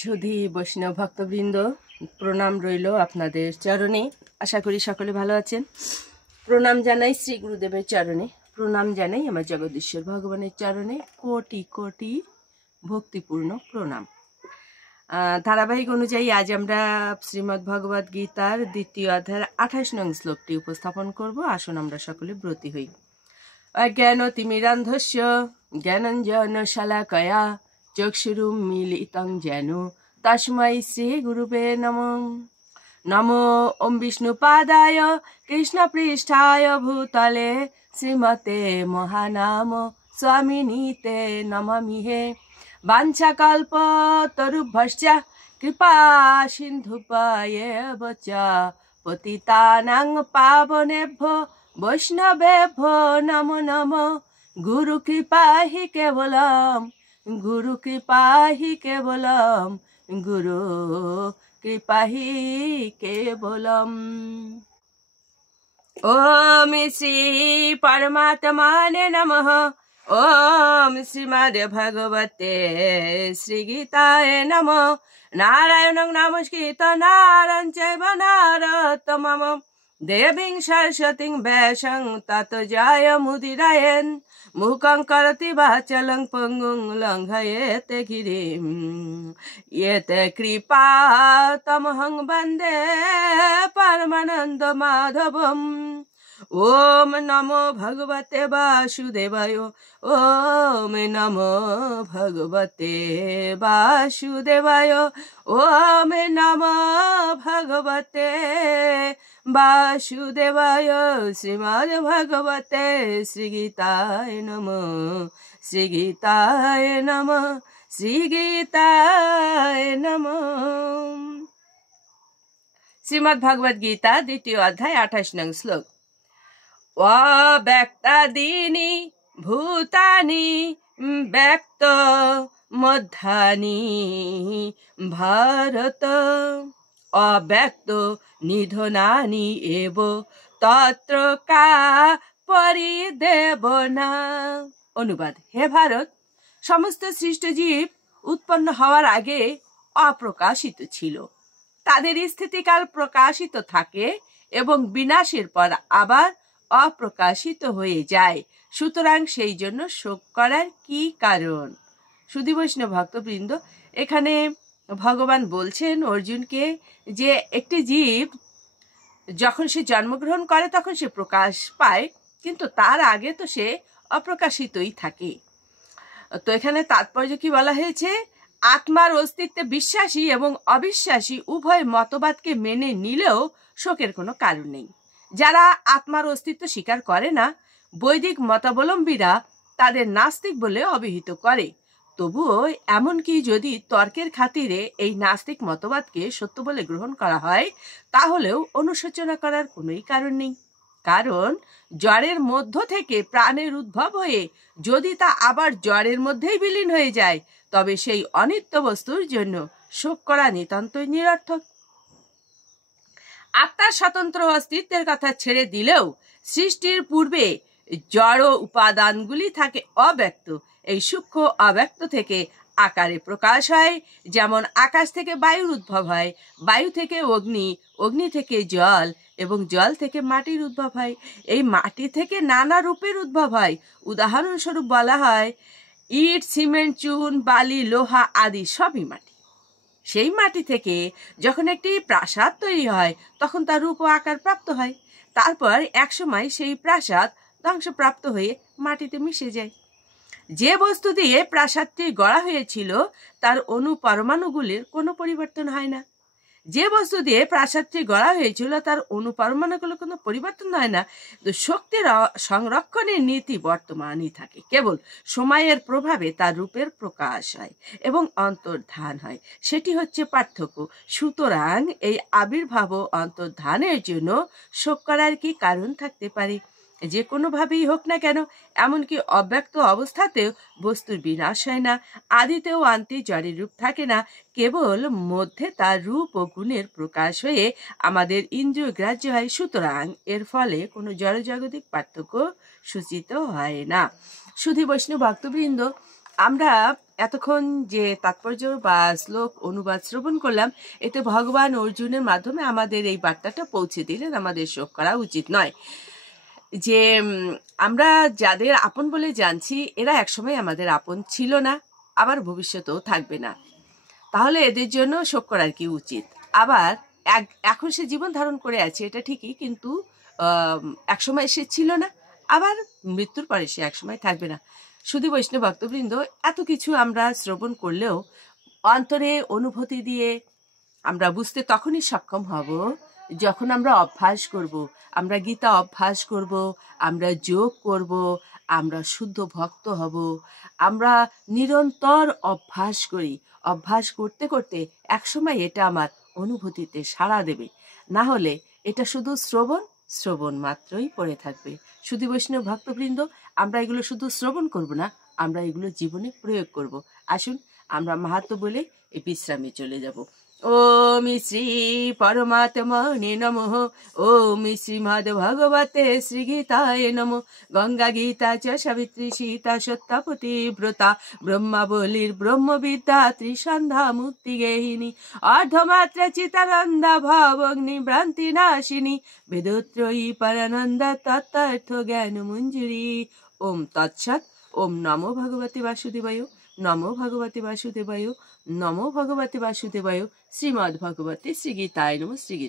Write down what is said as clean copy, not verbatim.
সুধী বৈষ্ণব ভক্তবৃন্দ, প্রণাম রইল আপনাদের চরণে। আশা করি সকলে ভালো আছেন। প্রণাম জানাই শ্রী গুরুদেবের চরণে, প্রণাম জানাই আমার জগদীশ্বর ভগবানের চরণে। কোটি কোটি ভক্তিপূর্ণ প্রণাম। ধারাবাহিক অনুযায়ী আজ আমরা শ্রীমদ্ ভগবদ গীতার দ্বিতীয় অধ্যায়ের 28 নং শ্লোকটি উপস্থাপন করব। আসুন আমরা সকলে ব্রতী হই। অজ্ঞানতিমিরান্ধস্য জ্ঞানাঞ্জন শালাকয়া চক্ষুরুন্মীলিতং যেন তস্मै শ্রী গুরুবে নমঃ। নমো ওম বিষ্ণুপাদায় কৃষ্ণপৃষ্ঠায় ভূতলে শ্রীমতে মহানাম স্বামিনীতে নমামিহে। বাঞ্ছাকল্পতরুভ্যশ্চ কৃপা সিন্ধুপয়েব চ পতিতানাং পাবনেভ্যো বৈষ্ণবেভ্যো নমো নমঃ। গুরু কৃপা হি কেবলম, গুরু কৃপা হি কেবলম, গুরু কৃপা হি কেবলম। ওম শ্রী পরমাত্মনে নমঃ। ওম শ্রীমদ্ ভগবতে শ্রীগীতায় নমঃ। নারায়ণং নমস্কৃত্য নারং চৈব নরোত্তমম দেবীং সরস্বতীং ব্যাসং ততো জয়মুদীরয়েন। মুখং করোতি বাচালং পঙ্গুং লঙ্ঘয়েতে গিরিম ইয়েতে কৃপা তমহং বন্দে পরমানন্দ মাধবম। ওম নমো ভগবতে বাসুদেবায়। ওম নমো ভগবতে বাসুদেবায়। ওম নমো ভগবতে বাসুদেবায়। শ্রীমদ্ ভগবতে শ্রীগীতায় নমঃ। শ্রীগীতায় নমঃ। শ্রীগীতায় নমঃ। শ্রীমদ্ ভগবদ গীতা দ্বিতীয় অধ্যায় 28 নং শ্লোক। অব্যক্তাদীনি ভূতানি ব্যক্ত মধ্যানি ভারত অব্যক্ত নিধনানি এব তত্র কা পরিদেবনা। অনুবাদ: হে ভারত, সমস্ত সৃষ্ট জীব উৎপন্ন হওয়ার আগে অপ্রকাশিত ছিল, তাদের স্থিতিকাল প্রকাশিত থাকে এবং বিনাশের পর আবার অপ্রকাশিত হয়ে যায়। সুতরাং সেই জন্য শোক করার কি কারণ? সুধী বৈষ্ণব ভক্তবৃন্দ, এখানে ভগবান বলছেন অর্জুনকে যে একটি জীব যখন সে জন্মগ্রহণ করে তখন সে প্রকাশ পায়, কিন্তু তার আগে তো সে অপ্রকাশিতই থাকে। তো এখানে তাৎপর্য কি বলা হয়েছে? আত্মার অস্তিত্বে বিশ্বাসী এবং অবিশ্বাসী উভয় মতবাদকে মেনে নিলেও শোকের কোনো কারণ নেই। যারা আত্মার অস্তিত্ব স্বীকার করে না, বৈদিক মতাবলম্বীরা তাদের নাস্তিক বলে অভিহিত করে। তবুও এমনকি যদি তর্কের খাতিরে এই নাস্তিক মতবাদকে সত্য বলে গ্রহণ করা হয়, তাহলেও অনুশোচনা করার কোনোই কারণ নেই। কারণ জড়ের মধ্য থেকে প্রাণের উদ্ভব হয়ে যদি তা আবার জড়ের মধ্যেই বিলীন হয়ে যায়, তবে সেই অনিত্য বস্তুর জন্য শোক করা নিতান্তই নিরর্থক। আত্মার স্বতন্ত্র অস্তিত্বের কথা ছেড়ে দিলেও সৃষ্টির পূর্বে জড় উপাদানগুলি থাকে অব্যক্ত। এই সূক্ষ্ম অব্যক্ত থেকে আকারে প্রকাশ হয়। যেমন আকাশ থেকে বায়ুর উদ্ভব হয়, বায়ু থেকে অগ্নি, অগ্নি থেকে জল এবং জল থেকে মাটির উদ্ভব হয়। এই মাটি থেকে নানা রূপের উদ্ভব হয়। উদাহরণস্বরূপ বলা হয় ইট, সিমেন্ট, চুন, বালি, লোহা আদি সবই মাটি। সেই মাটি থেকে যখন একটি প্রাসাদ তৈরি হয় তখন তার রূপ ও আকার প্রাপ্ত হয়। তারপর একসময় সেই প্রাসাদ ধ্বংসপ্রাপ্ত হয়ে মাটিতে মিশে যায়। যে বস্তু দিয়ে প্রাসাদটি গড়া হয়েছিল তার অণু পরমাণুগুলির কোনো পরিবর্তন হয় না। যে বস্তু দিয়ে প্রাসাদটি গড়া হয়েছিল তার অণু পরমাণুগুলোর কোনো পরিবর্তন হয় না। তো শক্তির সংরক্ষণের নীতি বর্তমানই থাকে। কেবল সময়ের প্রভাবে তার রূপের প্রকাশ হয় এবং অন্তর্ধান হয়, সেটি হচ্ছে পার্থক্য। সুতরাং এই আবির্ভাব ও অন্তর্ধানের জন্য শোক করার কি কারণ থাকতে পারে? যে কোনোভাবেই হোক না কেন, এমনকি অব্যক্ত অবস্থাতেও বস্তুর বিনাশ হয় না। আদিতেও অন্তে জড়ের রূপ থাকে না, কেবল মধ্যে তার রূপ ও গুণের প্রকাশ হয়ে আমাদের ইন্দ্রিয় গ্রাহ্য হয়। সুতরাং এর ফলে কোনো জড়জাগতিক পার্থক্য সূচিত হয় না। সুধী বৈষ্ণব ভক্তবৃন্দ, আমরা এতক্ষণ যে তাৎপর্য বা শ্লোক অনুবাদ শ্রবণ করলাম, এতে ভগবান অর্জুনের মাধ্যমে আমাদের এই বার্তাটা পৌঁছে দিলেন আমাদের শোক করা উচিত নয়। যে আমরা যাদের আপন বলে জানছি, এরা একসময় আমাদের আপন ছিল না, আবার ভবিষ্যতেও থাকবে না। তাহলে এদের জন্য শোক করার কি উচিত? আবার এখন সে জীবন ধারণ করে আছে, এটা ঠিকই, কিন্তু একসময় সে ছিল না, আবার মৃত্যুর পরে সে একসময় থাকবে না। শুধু বৈষ্ণব ভক্তবৃন্দ, এত কিছু আমরা শ্রবণ করলেও অন্তরে অনুভূতি দিয়ে আমরা বুঝতে তখনই সক্ষম হব যখন আমরা অভ্যাস করব, আমরা গীতা অভ্যাস করব, আমরা যোগ করব, আমরা শুদ্ধ ভক্ত হব। আমরা নিরন্তর অভ্যাস করি, অভ্যাস করতে করতে একসময় এটা আমার অনুভূতিতে সাড়া দেবে। না হলে এটা শুধু শ্রবণ মাত্রই পড়ে থাকবে। শুধু বৈষ্ণব ভক্তবৃন্দ, আমরা এগুলো শুধু শ্রবণ করব না, আমরা এগুলো জীবনে প্রয়োগ করব। আসুন আমরা মাহাত্ম্য বলে এই বিশ্রামে চলে যাব। ওম শ্রী পরমাত্মনে নমঃ। ওম শ্রীমদ্ ভগবতে শ্রীগীতায় নমঃ। গঙ্গা গীতা চ সাবিত্রী সীতা সত্যপতি ব্রতা ব্রহ্মাবলীর ব্রহ্মবিদ্যা ত্রিসন্ধ্যা মুক্তি গেহিনী অর্ধমাত্রা চিতানন্দা ভবগ্নি ভ্রান্তি নাশিনী বেদত্রয়ী পরানন্দা তত্ত্বার্থ জ্ঞান মঞ্জুরি। ওম তৎসৎ। ওম নমো ভগবতে বাসুদেবায়। নমো ভগবতে বাসুদেবায়। নমো ভগবতে বাসুদেবায়। শ্রীমদ্ ভগবতে শ্রীগীতায় নমঃ। শ্রীগীতা।